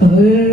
เออ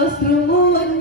nuestro.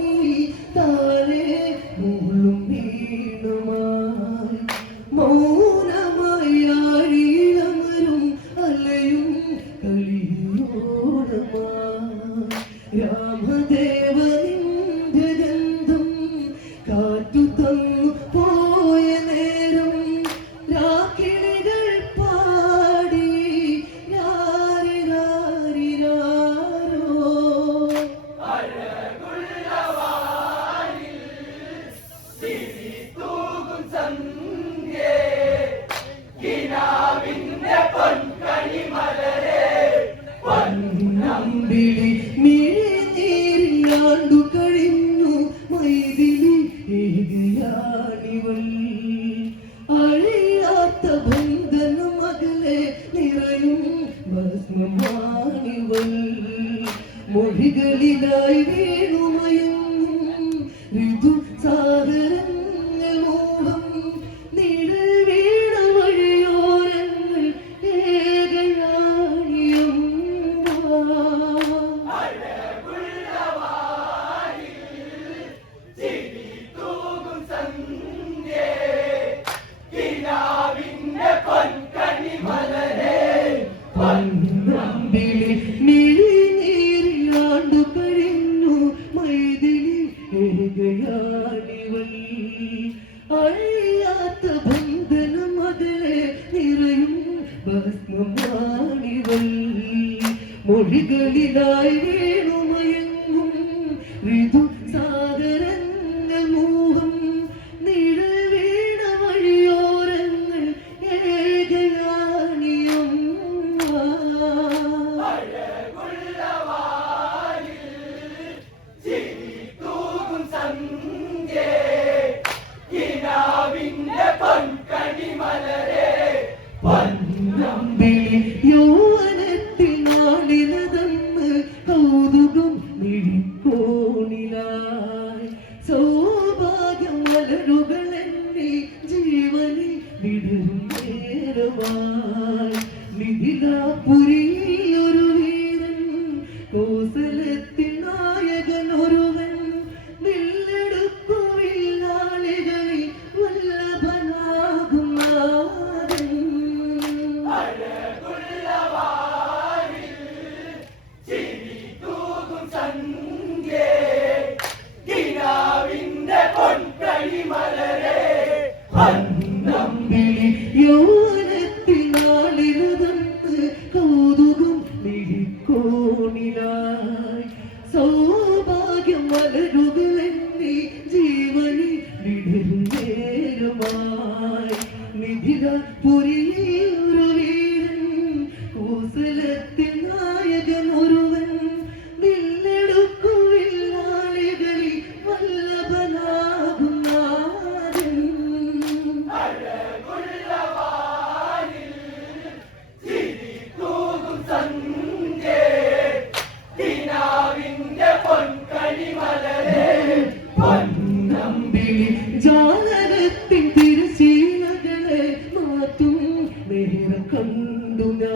కందుగా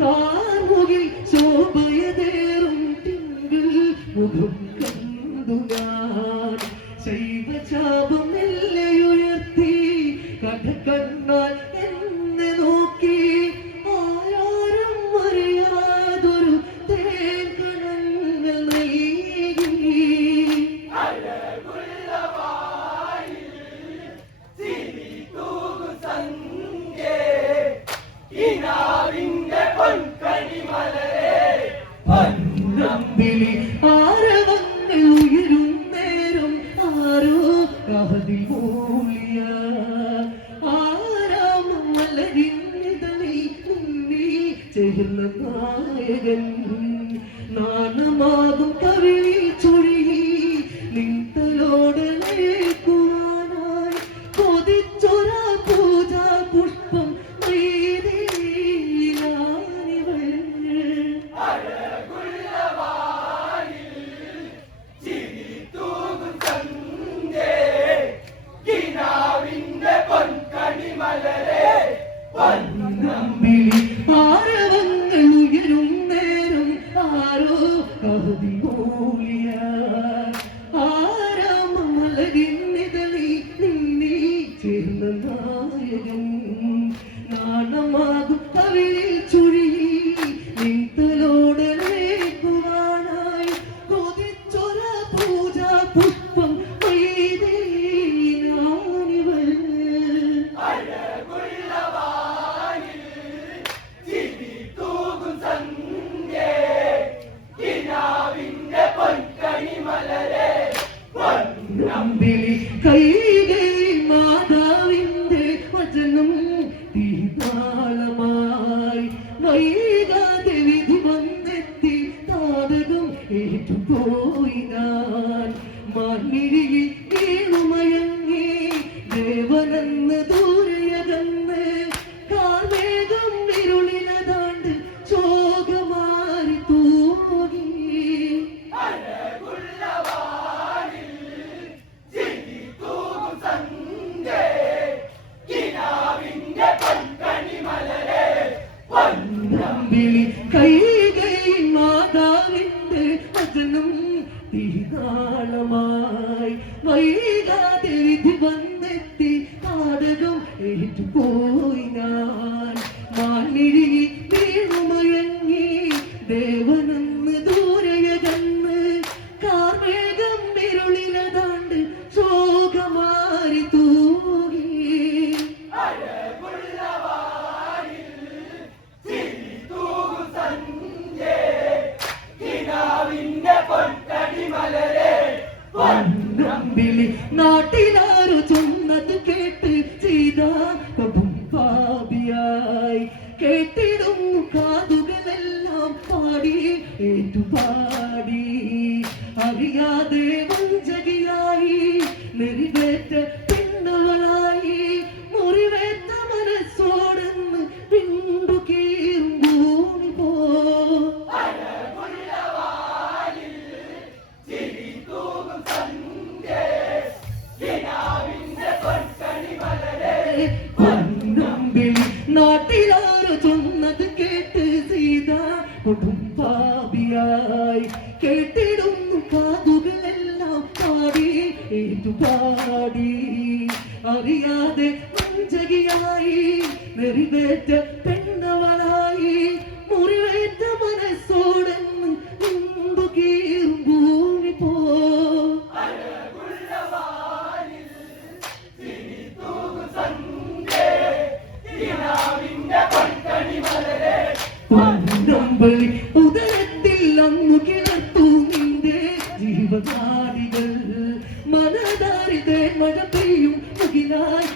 കാർമുകിൽ ശോഭയതേറും തിങ്കൾ മുഖം ചെയ്യുന്ന നായകൻ காவிட்டு ഏറ്റുപാടി. അറിയാതെ വഞ്ചകി മഴ പെയ്യും മുകിലായി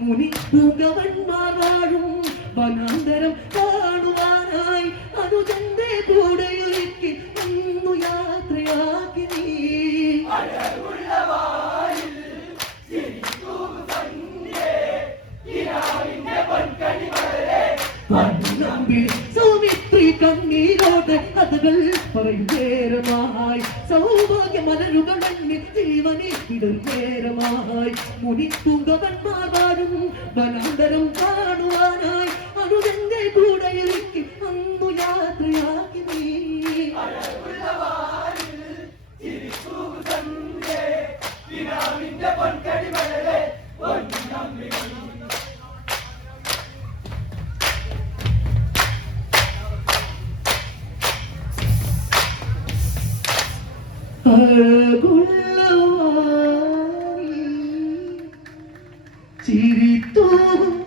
മുനി പൂങ്കവന്മാർ വാഴും വനാന്തരം കാണുവാനായി. അതു തന്റെ കൂടെയൊരുക്കി അന്നു യാത്രയാക്കി നീ. സൗമിത്രി കണ്ണീരോടെ കഥകൾ പറയും സൗഭാഗ്യ മലരുകൾ ജീവനെ വിടൽ നേരമായി മുനിത്തുങ്കവന്മാർ വാഴും വനാന്തരം കാണുവാനായി അനുജന്റെ കൂടെ ഇരിക്കും. അന്നു യാത്രയാക്കി നീ. അഴകുള്ള തിരിത്തൂകും